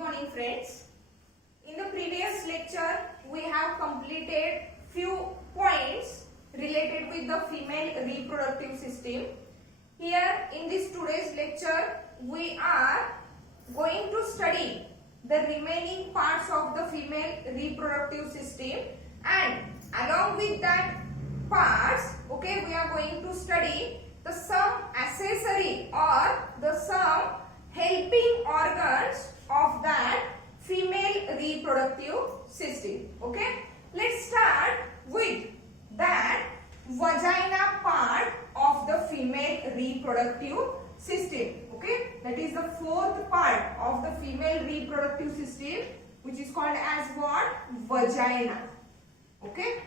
morning friends. In the previous lecture we have completed few points related with the female reproductive system. Here in this today's lecture we are going to study the remaining parts of the female reproductive system, and along with that parts, okay, we are going to study the some accessory or the some helping organs of that female reproductive system. Okay, let's start with that vagina part of the female reproductive system. Okay, that is the fourth part of the female reproductive system, which is called as what? Vagina. Okay,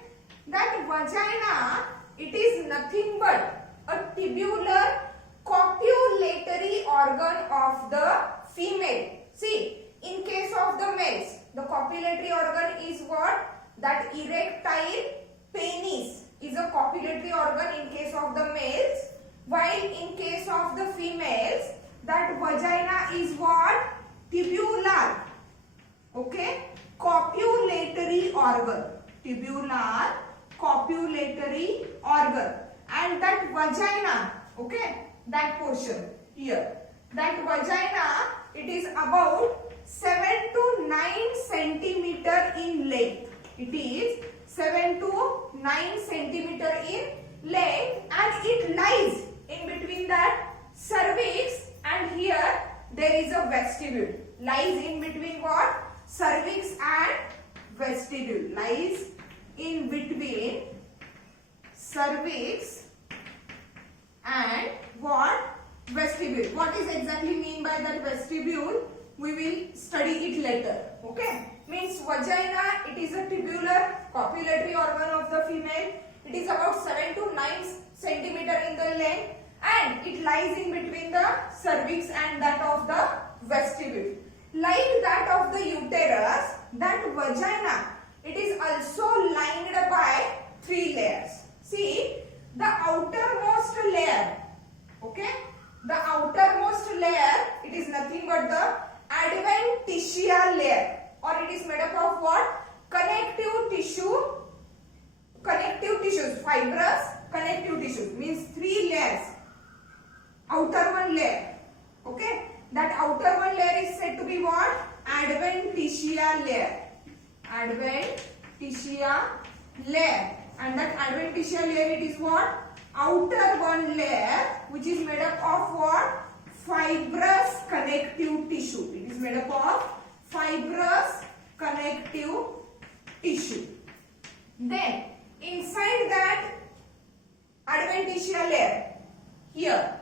that vagina, it is nothing but a tubular copulatory organ of the female. See, in case of the males, the copulatory organ is what? That erectile penis is a copulatory organ in case of the males, while in case of the females, that vagina is what? Tubular, okay, copulatory organ. Tubular copulatory organ, and that vagina, okay, that portion here, that vagina, it is about 7 to 9 centimeter in length. It is 7 to 9 centimeter in length, and it lies in between that cervix, and here there is a vestibule. Lies in between what? Cervix and vestibule. Lies in between cervix and what? Vestibule. What is exactly mean by that vestibule? We will study it later. Okay, means vagina, it is a tubular copulatory organ of the female. It is about 7 to 9 centimeter in the length, and it lies in between the cervix and that of the vestibule. Like that of the uterus, that vagina, it is also lined by 3 layers. See, the outermost layer, okay, the outermost layer, it is nothing but the adventitial layer, or it is made up of what? Connective tissues, fibrous connective tissues, means 3 layers. Outer one layer, okay, that outer one layer is said to be what? Adventitial layer. Adventitial layer, and that adventitial layer, it is what? Outer one layer, which is made up of what? Fibrous connective tissue. It is made up of fibrous connective tissue. Then inside that adventitial layer, here,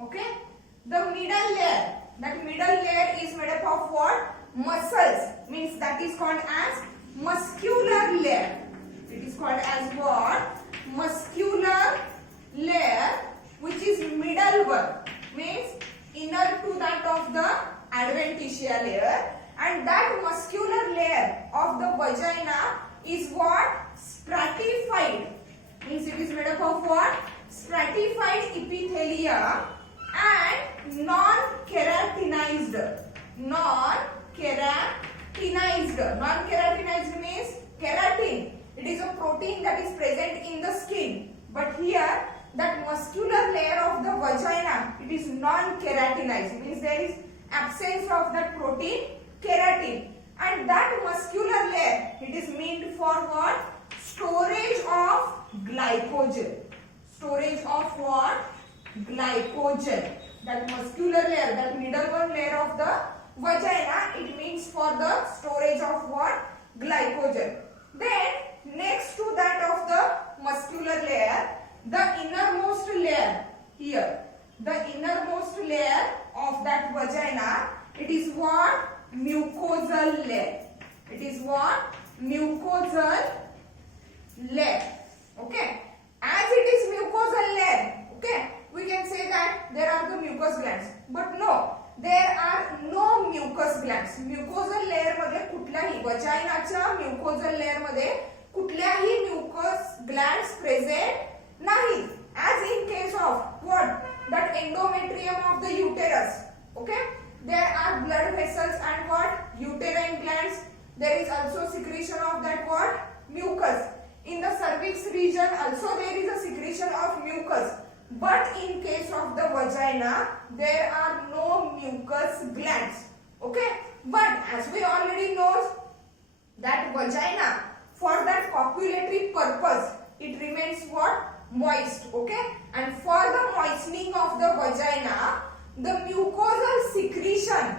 okay, the middle layer, that middle layer is made up of what? Muscles, means that is called as muscular layer. It is called as what? Muscular layer, which is middle one, means inner to that of the adventitial layer, and that muscular layer of the vagina is what? Stratified, means it is made up of what? Stratified epithelia and non-keratinized. Non-keratinized means keratin. It is a protein that is present in the skin. But here, that muscular layer of the vagina, it is non-keratinized. Means there is absence of that protein, keratin. And that muscular layer, it is meant for what? Storage of glycogen. Storage of what? Glycogen. That muscular layer, that middle one layer of the vagina, it means for the storage of what? Glycogen. Then next to that of the muscular layer, the innermost layer here, the innermost layer of that vagina, it is what? Mucosal layer. It is what? Mucosal layer. Okay, as it is mucosal layer, okay, we can say that there are the mucous glands, but no, there are no mucous glands. Mucosal layer मध्ये कुठल्याही वजायनाच्या mucosal layer मध्ये कुठल्याही mucous glands present नाही. As in case of what? That endometrium of the uterus. Okay, there are blood vessels there is also secretion of that what? Mucus. In the cervix region also there is a secretion of mucus. But in case of the vagina, there are no mucus glands. Okay. But as we already know that vagina, for that copulatory purpose, it remains what? Moist. Okay. And for the moistening of the vagina, the mucosal secretion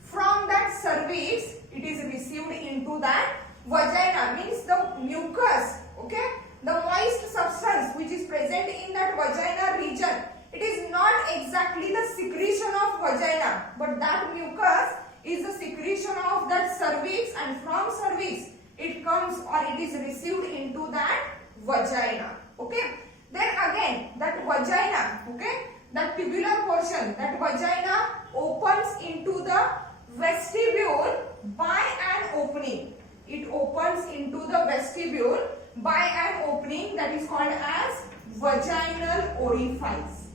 from that cervix, it is received into that vagina. Means the mucus, okay, the moist substance which is present in that vagina region, it is not exactly the secretion of vagina, but that mucus is the secretion of that cervix, and from cervix it comes or it is received into that vagina. Okay. Then again that vagina, okay, that tubular portion, that vagina opens into the vestibule by an opening. It opens into the vestibule by an opening that is called as vaginal orifice.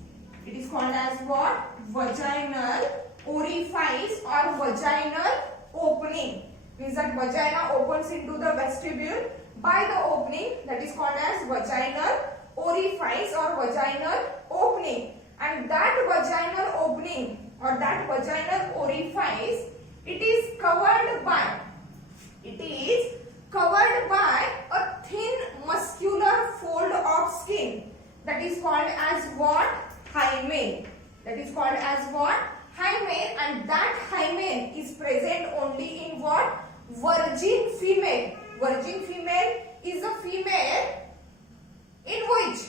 It is called as what? Vaginal orifice or vaginal opening. Means that vagina opens into the vestibule by the opening that is called as vaginal orifice or vaginal opening. And that vaginal opening or that vaginal orifice, it is covered by a thin muscular fold of skin that is called as what? Hymen. That is called as what? Hymen. And that hymen is present only in what? Virgin female. Virgin female is a female in which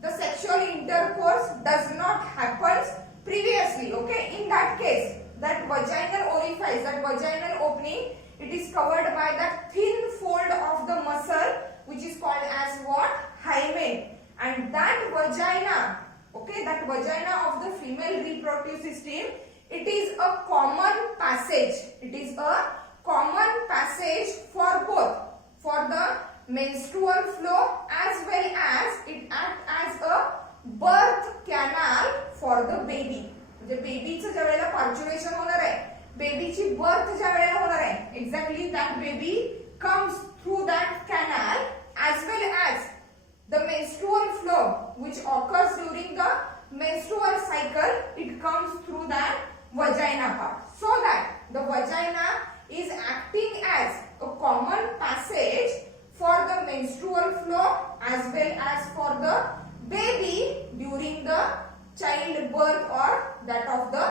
the sexual intercourse does not happen previously. Okay. In that case, that vaginal orifice, that vaginal opening, it is covered by that thin fold of the muscle which is called as what? Hymen. And that vagina, okay, that vagina of the female reproductive system, it is a common passage. It is a common passage for both, for the menstrual flow as well as it acts as a birth canal for the baby. म्हणजे बेबीचं ज्या वेळेला पार्च्युरेशन होणार आहे, बेबीची birth ज्या वेळेला होणार आहे, exactly that baby comes through that canal as well as the menstrual flow which occurs during the menstrual cycle, it comes through that vagina part, so that the vagina is acting as a common passage for the menstrual flow as well as for the baby during the childbirth or that of the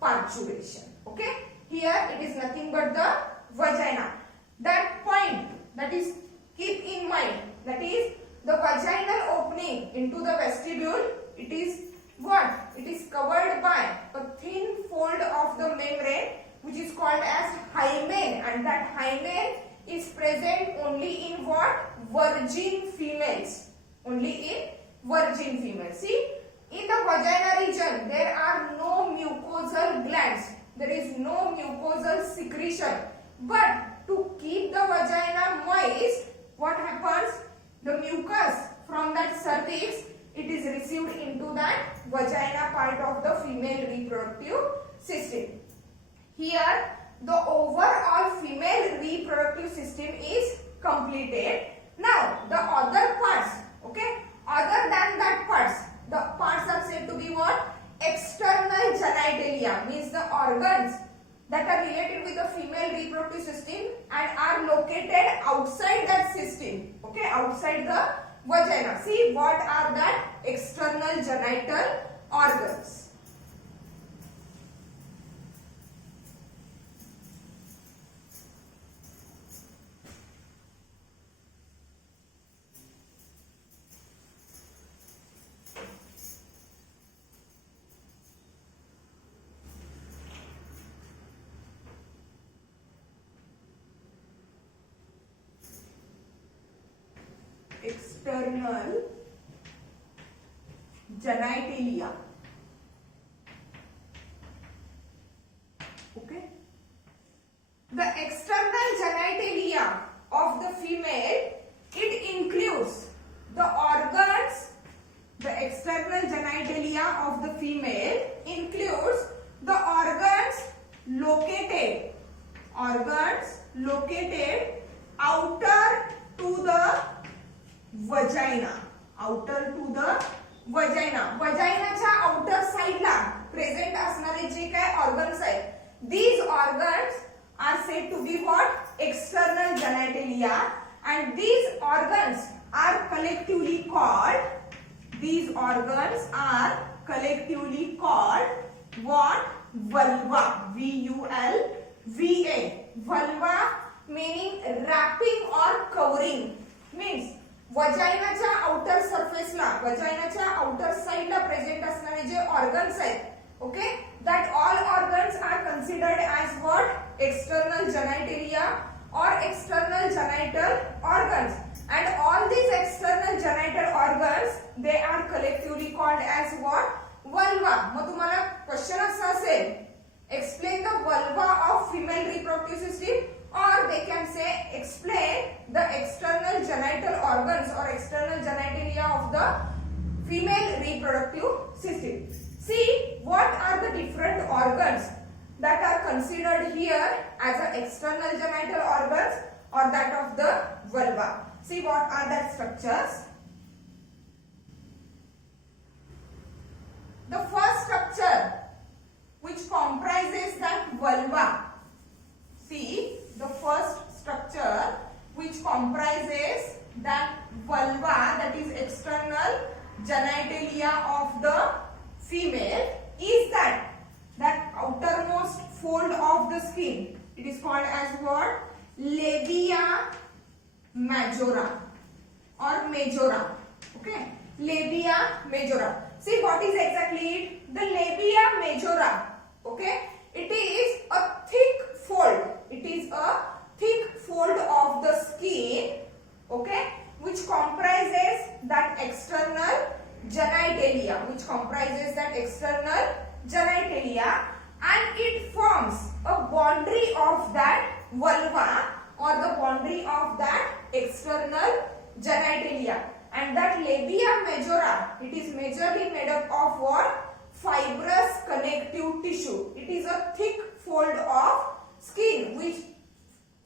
parturition. Okay, here it is nothing but the vagina. That point, that is, keep in mind, that is the vaginal opening into the vestibule, it is what? It is covered by a thin fold of the membrane which is called as hymen, and that hymen is present only in what? Virgin females. Only in virgin females. See, in the vagina region there are no mucosal glands. There is no mucosal secretion. But to keep the vagina moist, what happens? The mucus from that cervix, it is received into that vagina part of the female reproductive system. Here the overall female reproductive system is completed. Now the other parts, okay, other than that parts, the parts are said to be what? External genitalia, means the organs that are related with the female reproductive system and are located outside that system, okay, outside the vagina. See, what are that external genital organs? External genitalia. Okay. The external genitalia of the female, it includes the organs. The external genitalia of the female includes the organs located located outer to the vagina. Outer to the vagina. Vaginaच्या outer side ला present असणारे जे काय organs आहेत, these organs are said to be what? External genitalia, and these organs are collectively called what? Vulva. V-U-L-V-A. Vulva meaning wrapping or covering. Means vaginaच्या outer surface La, vaginaच्या outer side ला present असणारे जे organs आहेत, okay, that all organs are considered as what? External genitalia or external genital organs, and all these external genital organs, they are collectively called as what? Vulva. मग तुम्हाला question असा असेल, explain the vulva of female reproductive system, or they can say explain the external genital organs or external genitalia of the female reproductive system. See what are the different organs that are considered here as an external genital organs or that of the vulva. See what are that structures. The first structure which comprises that vulva. See the first structure which comprises that vulva, that is external genitalia of the female, is that outermost fold of the skin. It is called as what? Labia majora or majora. Okay, labia majora. See what is exactly it? The labia majora. Okay, it is a thick fold. It is a thick fold of the skin. Okay, which comprises that external genitalia. And it forms a boundary of that vulva or the boundary of that external genitalia. And that labia majora, it is majorly made up of what? Fibrous connective tissue. It is a thick fold of skin which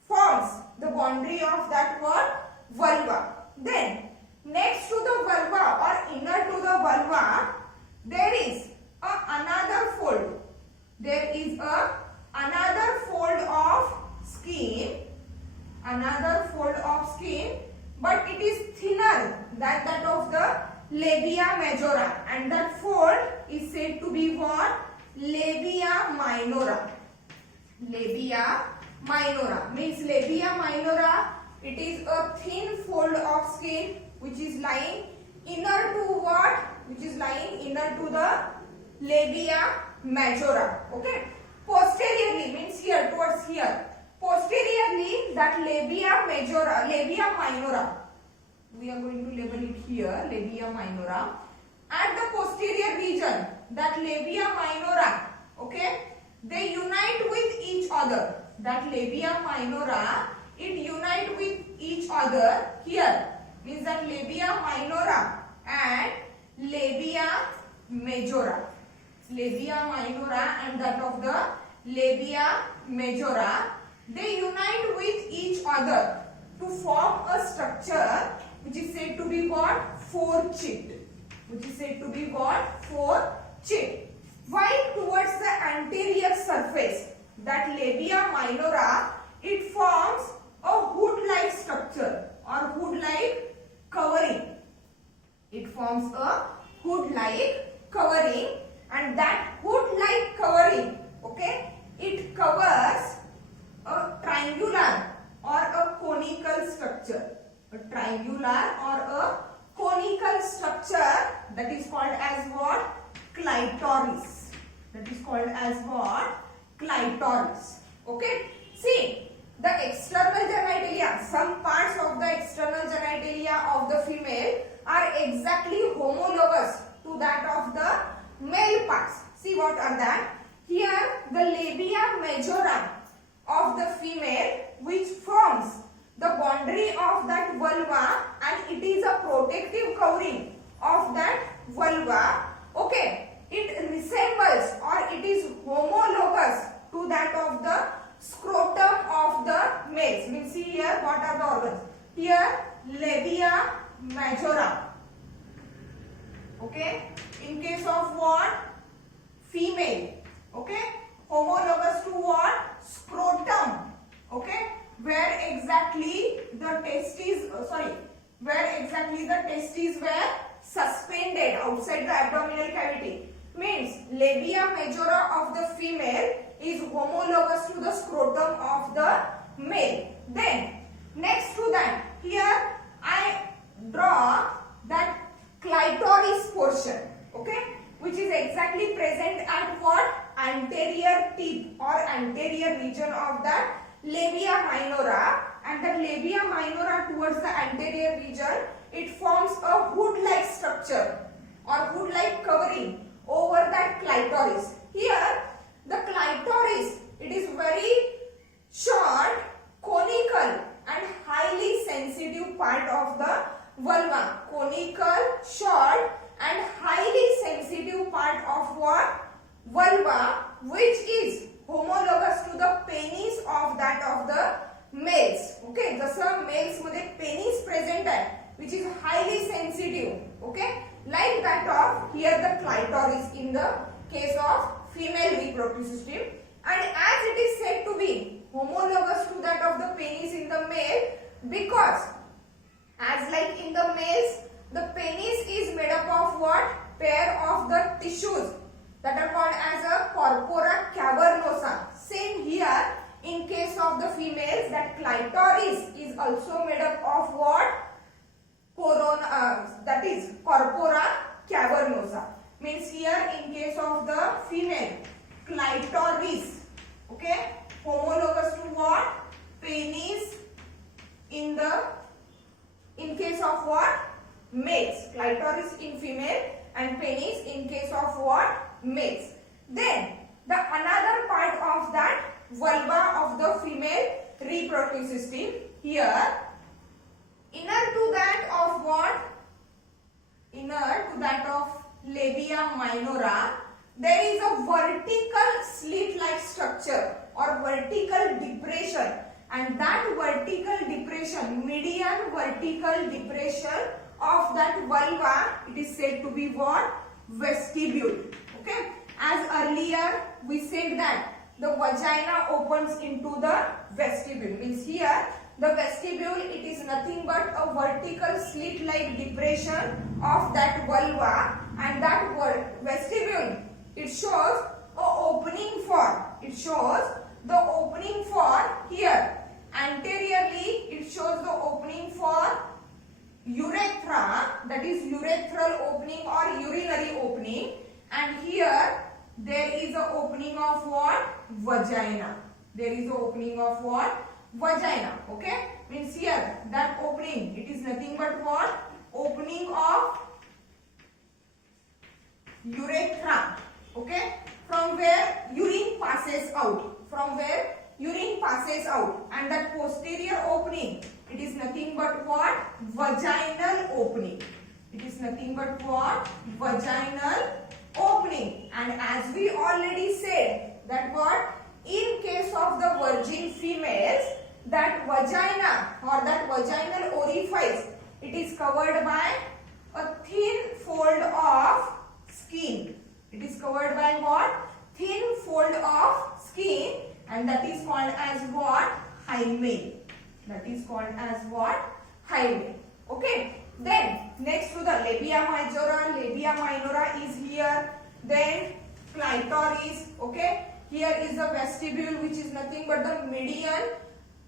forms the boundary of that what? Vulva. Then next to the vulva or inner to the vulva, there is another fold. There is another fold of skin, but it is thinner than that of the labia majora, and that fold is said to be what? Labia minora. Labia minora means labia minora, it is a thin fold of skin which is lying inner to what? Which is lying inner to the labia majora. Okay, posteriorly means here, towards here. Posteriorly, that labia minora, we are going to label it here, labia minora. At the posterior region, that labia minora, okay, they unite with each other. That labia minora, it unite with each other here. Means that labia minora and labia majora. Labia minora and that of the labia majora, they unite with each other to form a structure which is said to be what? Fourchette. While towards the anterior surface, that labia minora, it forms a hood-like structure or hood-like covering. And that hood-like covering, okay, it covers a triangular or a conical structure. That is called as what? Clitoris. Okay. See, the external genitalia, some parts of the external genitalia of the female are exactly homologous to that of the male parts. See what are that? Here the labia majora of the female, which forms the boundary of that vulva, and it is a protective covering of that vulva. Okay, it resembles or it is homologous to that of the scrotum of the male. here labia majora. Okay, in case of what? Female. Okay, homologous to what? Scrotum. Okay, where exactly the testes were suspended outside the abdominal cavity. Means labia majora of the female is homologous to the scrotum of the male. Then next to that, here I draw that clitoris portion, okay, which is exactly present at what? Anterior tip or anterior region of that labia minora, and the labia minora towards the anterior region, it forms a hood-like structure or hood-like covering over that clitoris. Here the clitoris, it is very short, conical and highly sensitive part of the vulva. Conical, short and highly sensitive part of what? Vulva, which is homologous to the penis of that of the males. Okay, जसं males मध्ये penis present आहे, which is highly sensitive. Okay, like that of here the clitoris in the case of female reproductive system, and as it is said to be homologous to that of the penis in the male, because as like in the males, the penis is made up of what? Pair of the tissues that are called as a corpora cavernosa. Same here in case of the females, that clitoris is also made up of what? That is corpora cavernosa. Means here in case of the female, clitoris, okay, homologous to what? Penis in case of what? Males. Clitoris in female and penis in case of what? Males. Then the another part of that vulva of the female reproductive system, here inner to that of what? Inner to that of labia minora, there is a vertical slit-like structure or vertical depression, and that vertical depression, median vertical depression of that vulva, it is said to be what? Vestibule. Okay, as earlier we said that the vagina opens into the vestibule. Means here the vestibule, it is nothing but a vertical slit-like depression of that vulva, and that vestibule, it shows a opening for, here anteriorly, it shows the opening for urethra, that is urethral opening or urinary opening, and here there is a opening of what? Vagina. There is a opening of what? Vagina. Okay, means here that opening, it is nothing but what? Opening of urethra. Okay, from where urine passes out, and that posterior opening, it is nothing but what? Vaginal opening. It is nothing but what? Vaginal opening. And as we already said that what? In case of the virgin females, that vagina or that vaginal orifice, it is covered by a thin fold of skin. It is covered by what? Thin fold of skin, and that is called as what? Hymen. That is called as what? Hymen. Okay. Then next to the labia majora, labia minora is here. Then clitoris. Okay. Here is the vestibule, which is nothing but the median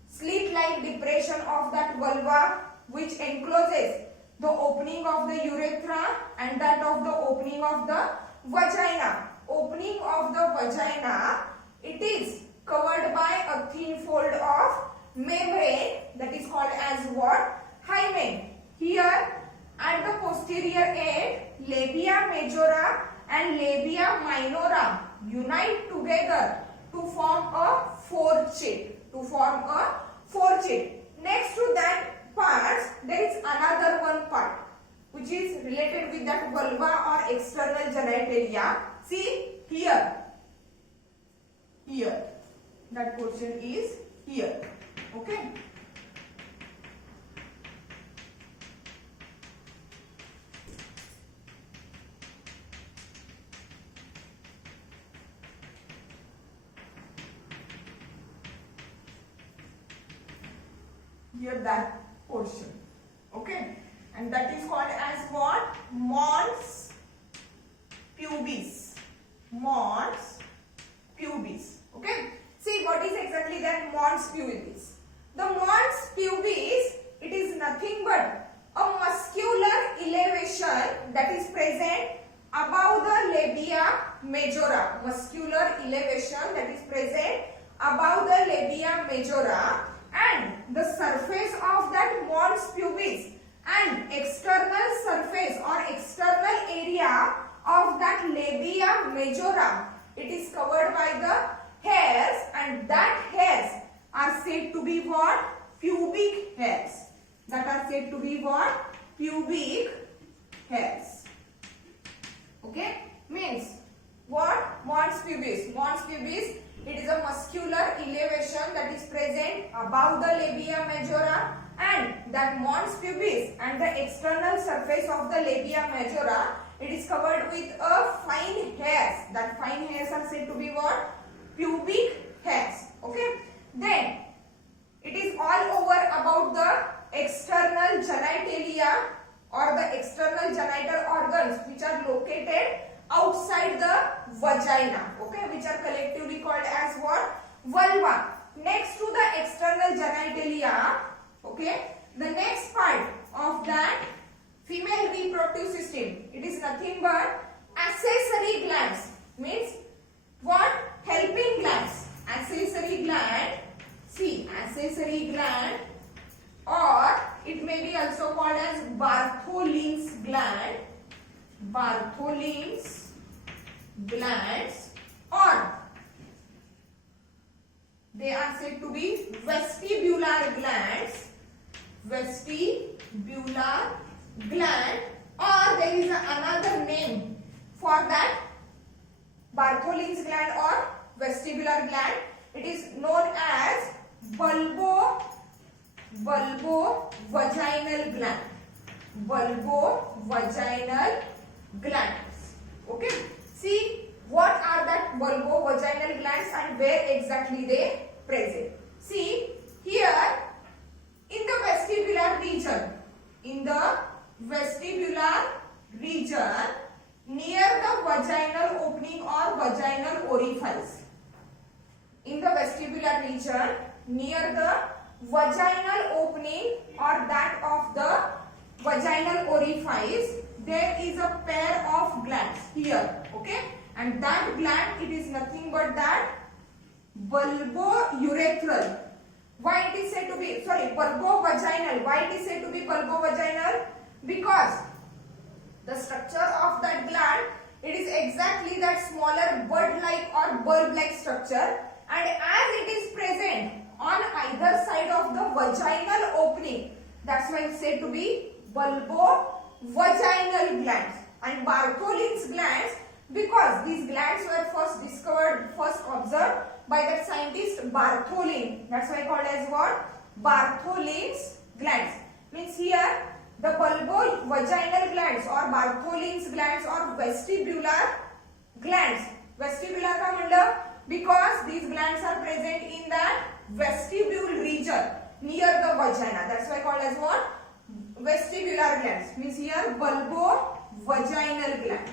slit-like depression of that vulva, which encloses the opening of the urethra and that of the opening of the vagina. Opening of the vagina, it is covered by a thin fold of membrane, that is called as what? Hymen. Here at the posterior end, labia majora and labia minora unite together to form a fourchette. Next to that part, there is another one part which is related with that vulva or external genitalia. See here. That portion is here. Okay. here that portion, okay, and that is called as what? Mons pubis. Mons pubis, okay. See what is exactly that mons pubis? The mons pubis, it is nothing but a muscular elevation that is present above the labia majora. Muscular elevation that is present above the labia majora, and the surface of that mons pubis and external surface or external area of that labia majora, it is covered by the hairs, and that hairs are said to be what? Pubic hairs. That are said to be what? Pubic hairs. Okay, means what? Mons pubis. Mons pubis, it is a muscular elevation that is present above the labia majora, and that mons pubis and the external surface of the labia majora, it is covered with a fine hairs. That fine hairs are said to be what? Pubic hairs. Okay, then it is all over about the external genitalia or the external genital organs which are located outside the vagina, okay, which are collectively called as what? Vulva. Next to the external genitalia, okay, the next part of that female reproductive system, it is nothing but accessory glands. Means what? Helping glands. Accessory gland. See, accessory gland, or it may be also called as Bartholin's gland. Bartholin's glands, or they are said to be vestibular glands. Vestibular gland, or there is another name for that Bartholin's gland or vestibular gland. It is known as bulbovaginal gland. Bulbovaginal glands. Okay. See what are that bulbovaginal glands and where exactly they present. See here in the vestibular region. In the vestibular region near the vaginal opening or vaginal orifice. In the vestibular region near the vaginal opening or that of the vaginal orifice, there is a pair of glands here, okay, and that gland, it is nothing but that bulbourethral. Why it is said to be, bulbovaginal. Why it is said to be bulbovaginal? Because the structure of that gland, it is exactly that smaller bud-like or bulb-like structure, and as it is present on either side of the vaginal opening, that's why it is said to be bulbovaginal glands. And Bartholin's glands, because these glands were first observed by that scientist Bartholin. That's why called as what? Bartholin's glands. Means here the bulbovaginal glands or Bartholin's glands or vestibular glands. Vestibular का मतलब because these glands are present in that vestibule region near the vagina. That's why called as what? Vestibular glands. Means here bulbovaginal gland.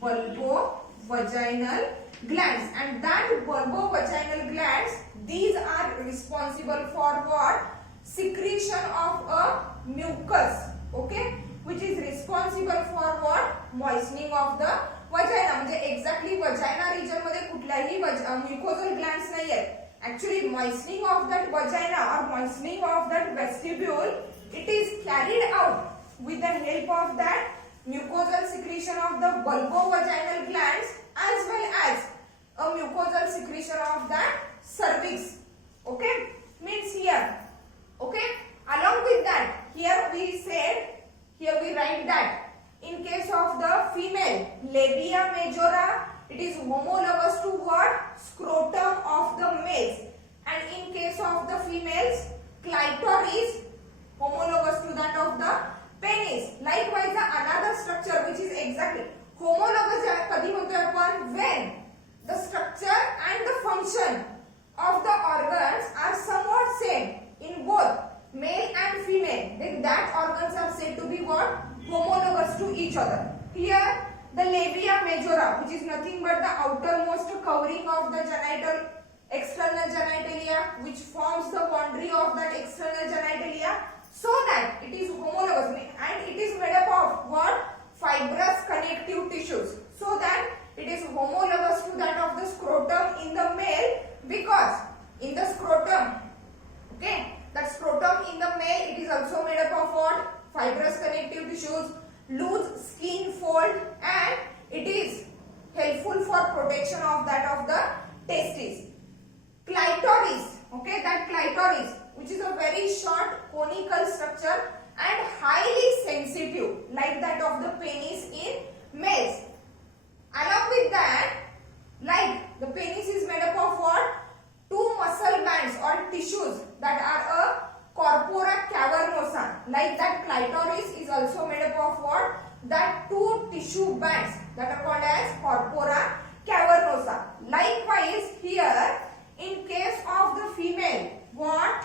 Bulbovaginal glands, and that bulbovaginal glands, these are responsible for what? Secretion of a mucus, okay, which is responsible for what? Moistening of the vagina. म्हणजे exactly वजायना region मध्ये कुठल्याही म्युकोजल glands नाही आहेत. Actually moistening of that vagina or moistening of that vestibule, it is carried out with the help of that mucosal secretion of the bulbovaginal glands as well as a mucosal secretion of that cervix. Okay, means here, okay, along with that, here we write that in case of the female labia majora, it is homologous to what? Scrotum of the males, and in case of the females, clitoris homologous to that of the penis. Likewise, another structure which is exactly homologous कधी म्हणतोय आपण? When the structure and the function of the organs are somewhat same in both each other. Here the labia majora, which is nothing but the outermost covering of the genital external genitalia, which forms the boundary of that external genitalia, so that it is homologous and it is made up of what? Fibrous connective tissues, so that it is homologous to that of the scrotum in the male, because in the scrotum, okay, that scrotum in the male, it is also made up of what? Fibrous connective tissues, loose skin fold, and it is helpful for protection of that of the testes. Clitoris, okay, that clitoris, which is a very short conical structure and highly sensitive, like that of the penis in males. Along with that, like the penis is made up of what? Two muscle bands or tissues that are a corpora cavernosa. Like that, clitoris is also made up of what? That two tissue bands that are called as corpora cavernosa. Likewise, here in case of the female, what?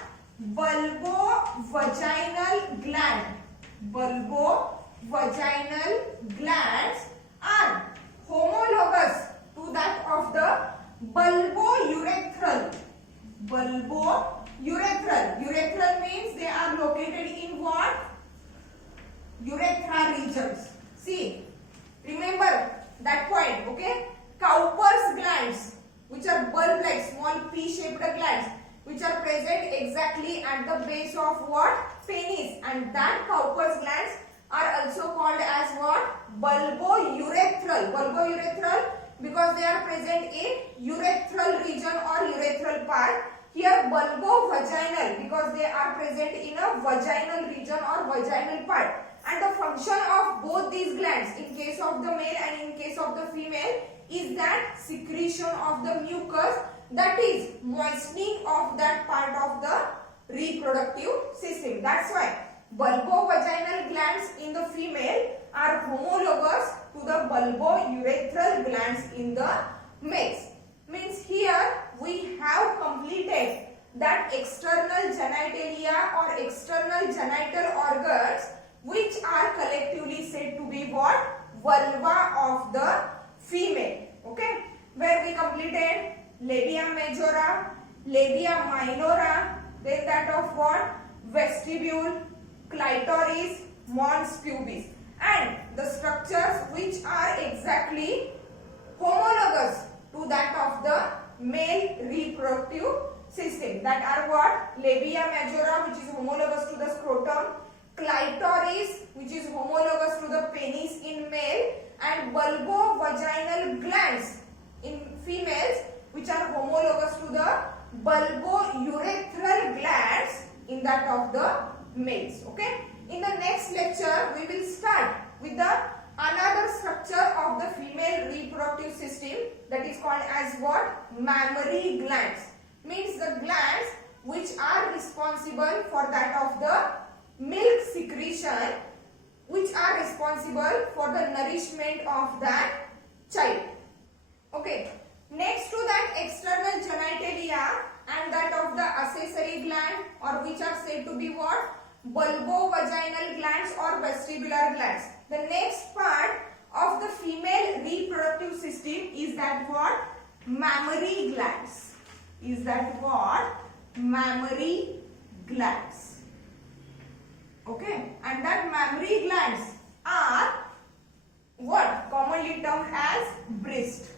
Bulbovaginal gland. Bulbovaginal glands are homologous to that of the bulbourethral. Bulbourethral. Urethral means they are located in what? Urethra regions. See, remember that point, okay? Cowper's glands, which are bulb-like, small pea-shaped glands, which are present exactly at the base of what? Penis. And that Cowper's glands are also called as what? Bulbourethral. Bulbourethral because they are present in urethral region or urethral part. Here bulbovaginal because they are present in a vaginal region or vaginal part. And the function of both these glands in case of the male and in case of the female is that secretion of the mucus, that is moistening of that part of the reproductive system. That's why bulbovaginal glands in the female are homologous to the bulbourethral glands in the males. Means here we have completed that external genitalia or external genital organs, which are collectively said to be what? Vulva of the female. Okay, where we completed labia majora, labia minora, then that of what? Vestibule, clitoris, mons pubis, and the structures which are exactly homologous to that of the male reproductive system, that are what? Labia majora, which is homologous to the scrotum, clitoris, which is homologous to the penis in male, and bulbovaginal glands in females, which are homologous to the bulbourethral glands in that of the males. Okay, in the next lecture we will start with the another structure of the female reproductive system, that is called as what? Mammary glands. Means the glands which are responsible for that of the milk secretion, which are responsible for the nourishment of that child. Okay, next to that external genitalia and that of the accessory gland, or which are said to be what? Bulbovaginal glands or vestibular glands. The next part of the female reproductive system is that what? Mammary glands. Is that what? Mammary glands. Okay, and that mammary glands are what? Commonly termed as breast.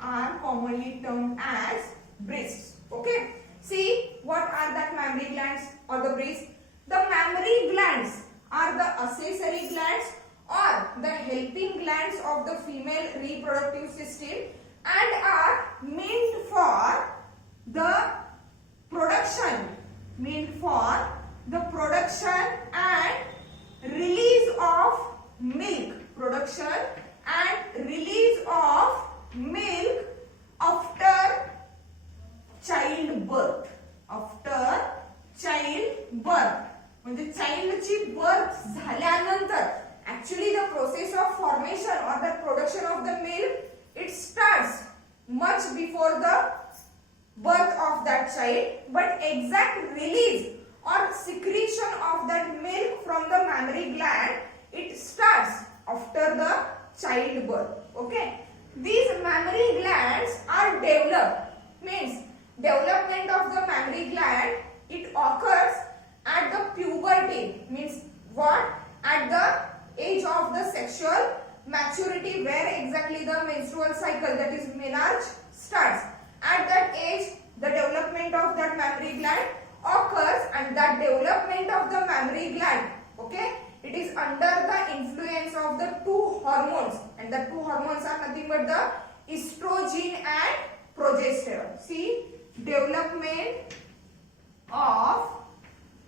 Are commonly termed as breasts. Okay, see what are that mammary glands or the breast? The mammary glands are the accessory glands or the helping glands of the female reproductive system and are meant for the production and release of milk. Production and release of milk after childbirth. After childbirth. म्हणजे चाइल्डची birth झाल्यानंतर actually the process of formation or the production of the milk, it starts much before the birth of that child, but exact release or secretion of that milk from the mammary gland, it starts after the childbirth. Okay, these mammary glands are developed, means development of the mammary gland, it occurs at the puberty, means what, at the age of the sexual maturity, where exactly the menstrual cycle, that is menarche, starts. At that age the development of that mammary gland occurs, and that development of the mammary gland, okay, it is under the influence of the two hormones, and the two hormones are nothing but the estrogen and progesterone. See, development of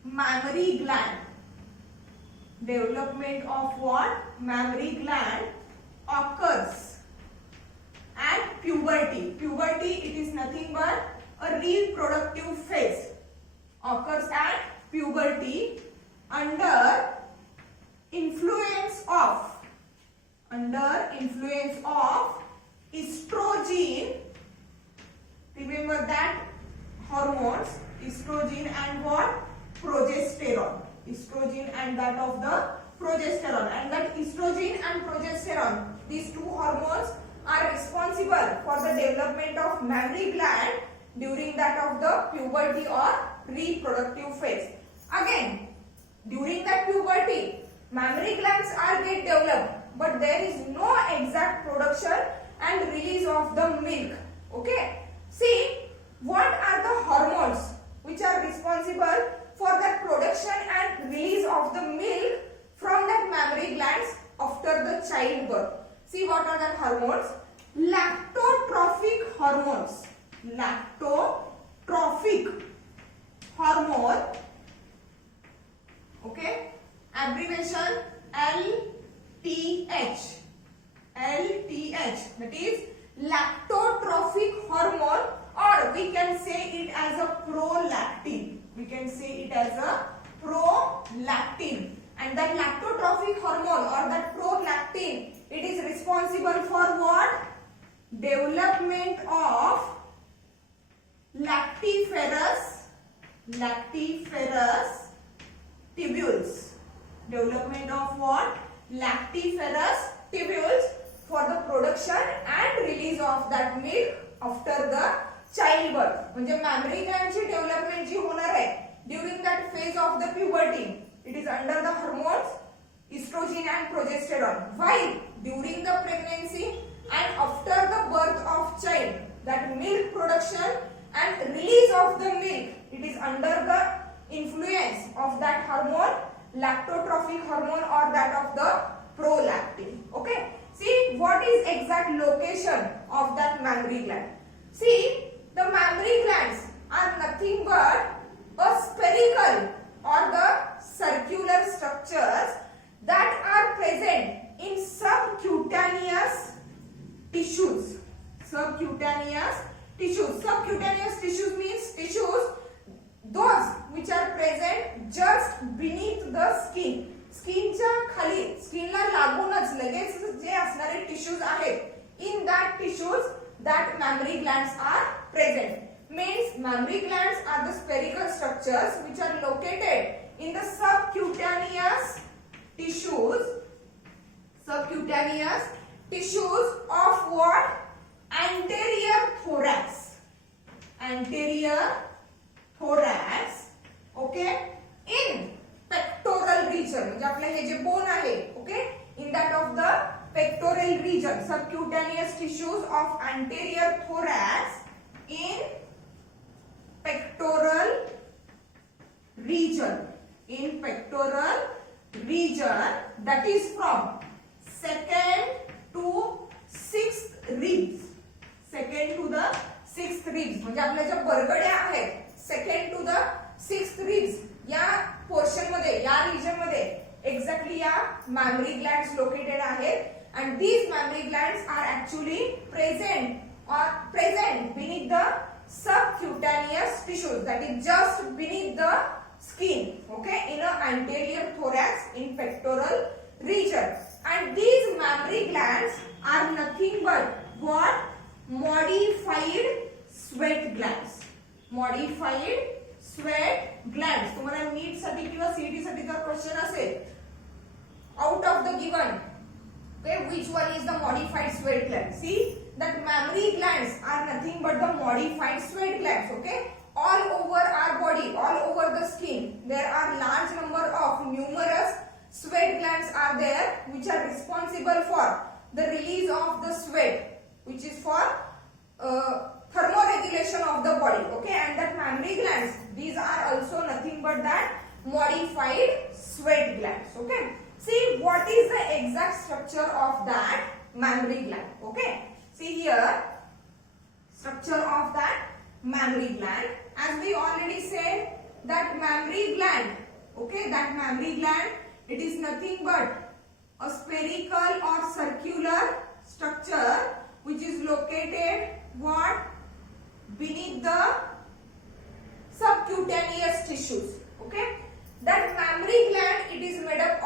mammary gland, development of what, mammary gland occurs at puberty. Puberty, it is nothing but a reproductive phase, occurs at puberty under influence of estrogen. Remember that hormones, estrogen and what, progesterone, estrogen and that of the progesterone, and that estrogen and progesterone, these two hormones are responsible for the development of mammary gland during that of the puberty or reproductive phase. Again, during that puberty, mammary glands are get developed, but there is no exact production and release of the milk. Okay, see, what are the hormones which are responsible for the production and release of the milk from that mammary glands after the childbirth? See, what are the hormones? Lactotrophic hormones, lactotrophic hormone, okay, abbreviation LTH, that is lactotrophic hormone, or we can say it as a prolactin. We can say it as a prolactin. And that lactotrophic hormone or that prolactin, it is responsible for what? Development of lactiferous tubules. Development of what? Lactiferous tubules for the production and release of that milk after the childbirth. म्हणजे mammary gland ची development जी होणार आहे during that phase of the puberty, it is under the hormones estrogen and progesterone. While during the pregnancy and after the birth of child, that milk production and release of the milk, it is under the influence of that hormone, lactotrophic hormone or that of the prolactin. Okay, see, what is exact location of that mammary gland? See, the mammary glands are nothing but a spherical or the circular structures that are present in subcutaneous tissues. Subcutaneous tissues means tissues those which are present just beneath the skin. स्किनच्या खाली, स्किनला लागूनच लगेच जे असणारे tissues आहेत, in that tissues that mammary glands are present. Means mammary glands are the spherical structures which are located in the subcutaneous tissues of what? Anterior thorax, okay, in pectoral region, म्हणजे आपलं हे जे bone आहे, okay, in that of the pectoral region, subcutaneous tissues of anterior thorax in pectoral region, that is from second to sixth ribs, म्हणजे आपल्या ज्या बरगड्या आहेत, second to the sixth ribs या portion मध्ये, या रिजन मध्ये एक्झॅक्टली या mammary glands located आहेत. And these mammary glands are actually present beneath the subcutaneous tissues, that is just beneath the skin, okay, in a anterior thorax in pectoral region. And these mammary glands are nothing but what? Modified sweat glands. Modified sweat glands. तुम्हाला NEET साठी किंवा CET साठी जर question असेल out of the given, okay, which one is the modified sweat gland? See that mammary glands are nothing but the modified sweat glands. Okay, all over our body, all over the skin, there are large number of numerous sweat glands are there which are responsible for the release of the sweat, which is for thermoregulation of the body. Okay, and that mammary glands, these are also nothing but that modified sweat glands. Okay, see what is the exact structure of that mammary gland. Okay, see here structure of that mammary gland. As we already said that mammary gland, okay, that mammary gland, it is nothing but a spherical or circular structure which is located what beneath the subcutaneous tissues. Okay, that mammary gland, it is made up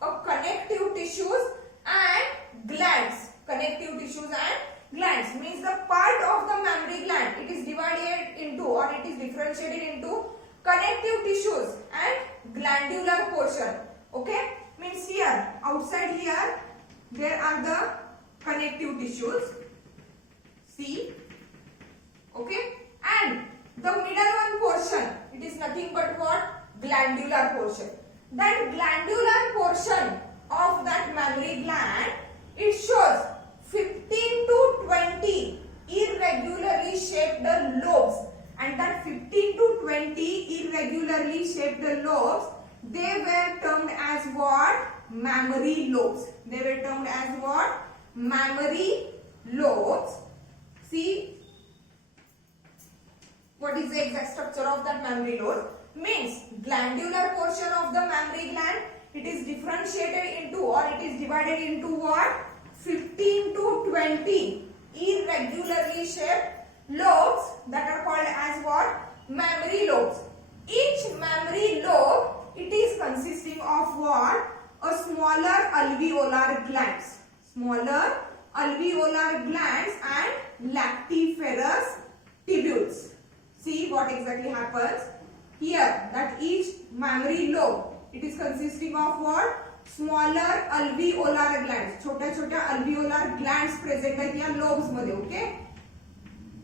of connective tissues and glands. Connective tissues and glands means the part of the mammary gland, it is divided into or it is differentiated into connective tissues and glandular portion. Okay, means here outside here there are the connective tissues. See, okay, and the middle one portion, it is nothing but what? Glandular portion. That glandular portion of that mammary gland, it shows 15 to 20 irregularly shaped lobes, and that 15 to 20 irregularly shaped lobes, they were termed as what? Mammary lobes. They were termed as what? Mammary lobes. See what is the exact structure of that mammary lobe? Means glandular portion of the mammary gland, it is differentiated into or it is divided into what? 15 to 20 irregularly shaped lobes that are called as what? Mammary lobes. Each mammary lobe, it is consisting of what? A smaller alveolar glands. Smaller alveolar glands and lactiferous tubules. See what exactly happens here, that each mammary lobe, it is consisting of what? Smaller alveolar glands. छोट्या छोट्या alveolar glands present आहेत या lobes मध्ये. Okay,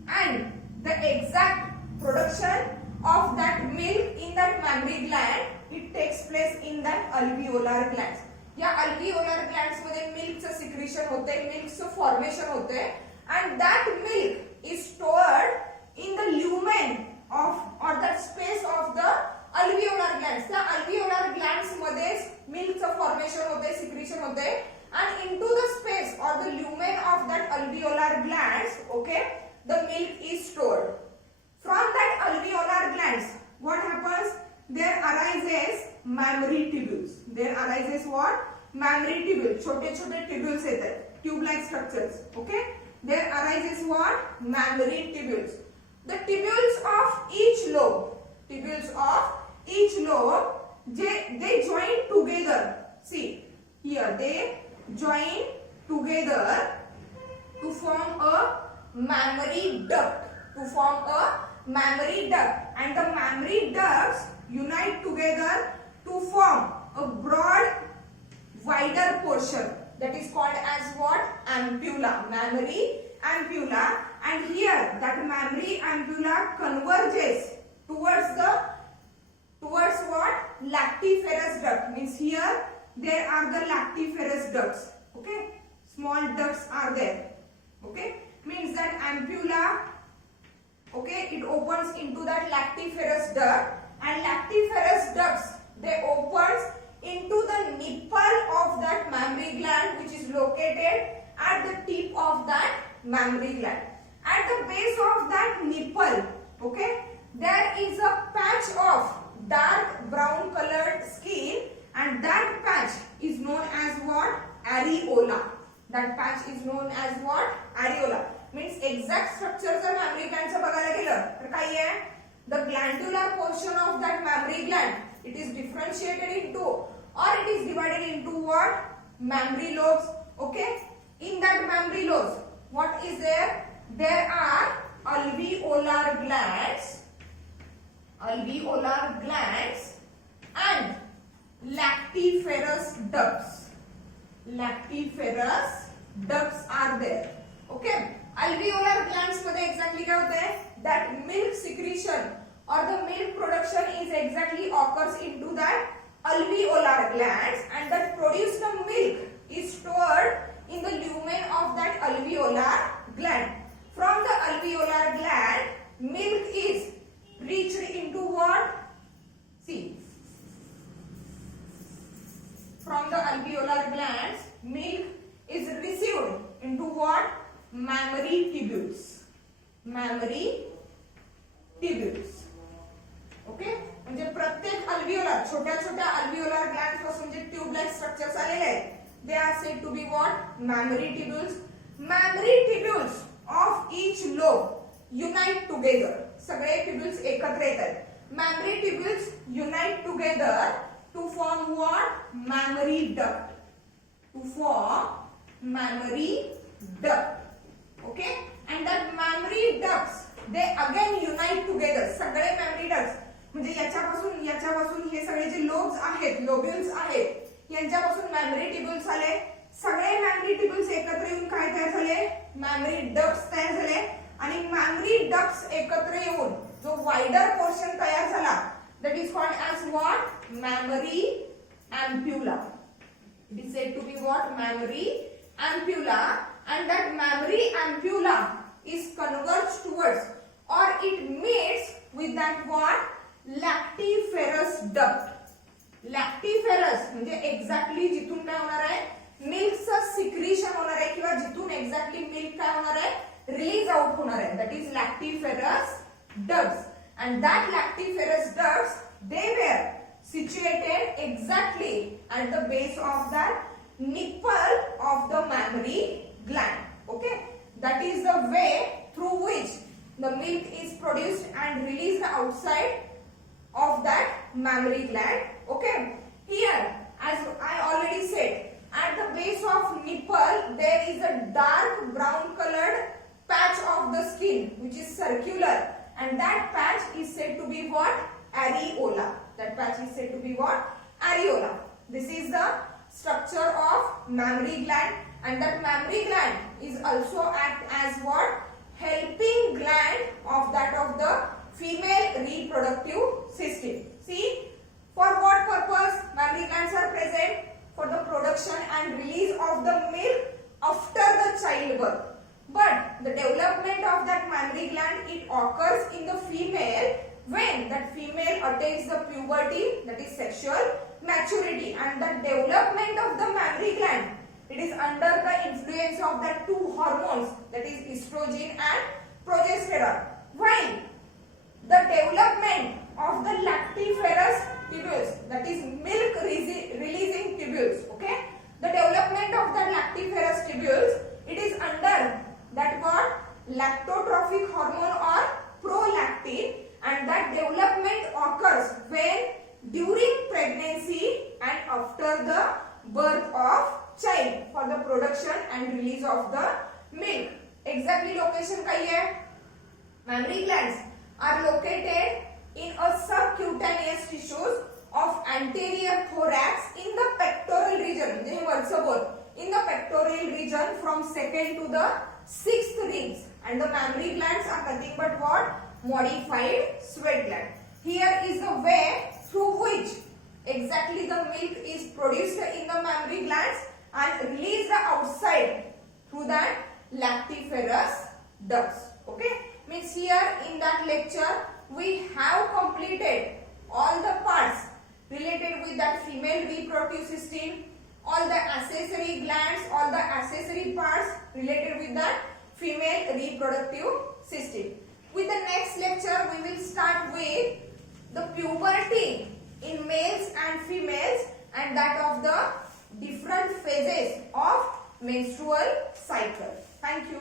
and the exact production of that milk in that mammary gland, it takes place in that alveolar glands. या alveolar glands मध्ये milk चं secretion होते, milk चं formation होते, and that milk is stored in the lumen of or that space of the alveolar glands. त्या alveolar glands मध्ये milk चं formation होते, secretion होते, and into the space or the lumen of that alveolar glands, okay, the milk is stored. From that alveolar glands, what happens? There arises mammary tubules. There arises what? Mammary tubules. छोटे छोटे tubules येतात, tube-like structures. Okay? There arises what? Mammary tubules. The tubules of each lobe, they join together. See, here they join together to form a mammary duct. And the mammary ducts unite together to form a broad, wider portion that is called as what? Ampulla. Mammary ampulla. And here that mammary ampulla converges towards what? Lactiferous duct. Means here there are the lactiferous ducts. Okay, small ducts are there. Okay, means that ampulla, okay, it opens into that lactiferous duct, and lactiferous ducts, they opens into the nipple of that mammary gland, which is located at the tip of that mammary gland. At the base of that nipple, okay, there is a patch of dark brown colored skin, and that patch is known as what? Areola. That patch is known as what? Areola. Means exact structure जर mammary gland चं बघायला गेलं तर काय आहे? The glandular portion of that mammary gland, it is differentiated into or it is divided into what? Mammary lobes. Okay, in that mammary lobes, what is there? There are alveolar glands. alveolar glands and lactiferous ducts. Lactiferous ducts are there. Okay. Alveolar glands मध्ये exactly काय होत आहे? That milk secretion or the milk production is exactly occurs into that alveolar glands, and that produced milk is stored in the lumen of that alveolar gland. From the alveolar gland, milk is reached into what? See. From the alveolar glands, milk is received into what? Mammary tubules. Mammary tubules. Okay, म्हणजे प्रत्येक अल्व्हिओलर छोट्या छोट्या अल्व्हिओलर glands पासून जे tube like structures आलेले आहेत, they are said to be what? Mammary tubules. Mammary tubules of each lobe unite together. सगळे tubules एकत्र येतात. Mammary tubules unite together to form what? Mammary duct. To form mammary duct. Okay, and that mammary ducts they again unite together. सगळे mammary ducts म्हणजे याच्यापासून हे सगळे जे lobes आहेत, लोब्युल्स आहेत, यांच्यापासून मॅमरी ट्यूब्यूल्स आले. सगळे मॅमरी ट्यूब्यूल्स एकत्र येऊन काय तयार झाले? मॅमरी डक्ट्स तयार झाले. आणि मॅमरी डक्ट्स एकत्र येऊन जो वाइडर पोर्शन तयार झाला, that is called as what? Mammary ampulla. It is said to be what? Mammary ampulla. And that mammary ampulla is converged towards or it meets with that what? Lactiferous duct. Lactiferous म्हणजे exactly जिथून काय होणार आहे? मिल्कचं secretion होणार आहे किंवा जिथून exactly milk काय होणार आहे? रिलीज आउट होणार आहे. That is lactiferous ducts. And that lactiferous ducts, they were situated exactly at the base of that nipple of the mammary gland. Okay, that is the way through which the milk is produced and released outside of that mammary gland. Okay, here as I already said, at the base of nipple there is a dark brown colored patch of the skin which is circular, and that patch is said to be what? Areola. That patch is said to be what? Areola. This is the structure of mammary gland, and that mammary gland is also act as what? Helping gland of that of the female reproductive system. See, for what purpose mammary glands are present? For the production and release of the milk after the childbirth. But the development of that mammary gland, it occurs in the female when that female attains the puberty, that is sexual maturity, and the development of the mammary gland, it is under the influence of the two hormones, that is estrogen and progesterone. While the development of the lactiferous tubules, that is milk releasing tubules, okay, the development of the lactiferous tubules, it is under that what? Lactotrophic hormone or prolactin, and that development occurs when during pregnancy and after the birth of child for the production and release of the milk. Exactly location काय है? Mammary glands are located in a subcutaneous tissues of anterior thorax in the pectoral region. म्हणजे हे वरचं बोल. In the pectoral region from second to the sixth rings, and the mammary glands are nothing but what? Modified sweat gland. Here is the way through which exactly the milk is produced in the mammary glands and released outside through that lactiferous ducts. Okay, means here in that lecture we have completed all the parts related with that female reproductive system, all the accessory glands, all the accessory parts related with that female reproductive system. With the next lecture we will start with the puberty in males and females and that of the different phases of menstrual cycle. Thank you.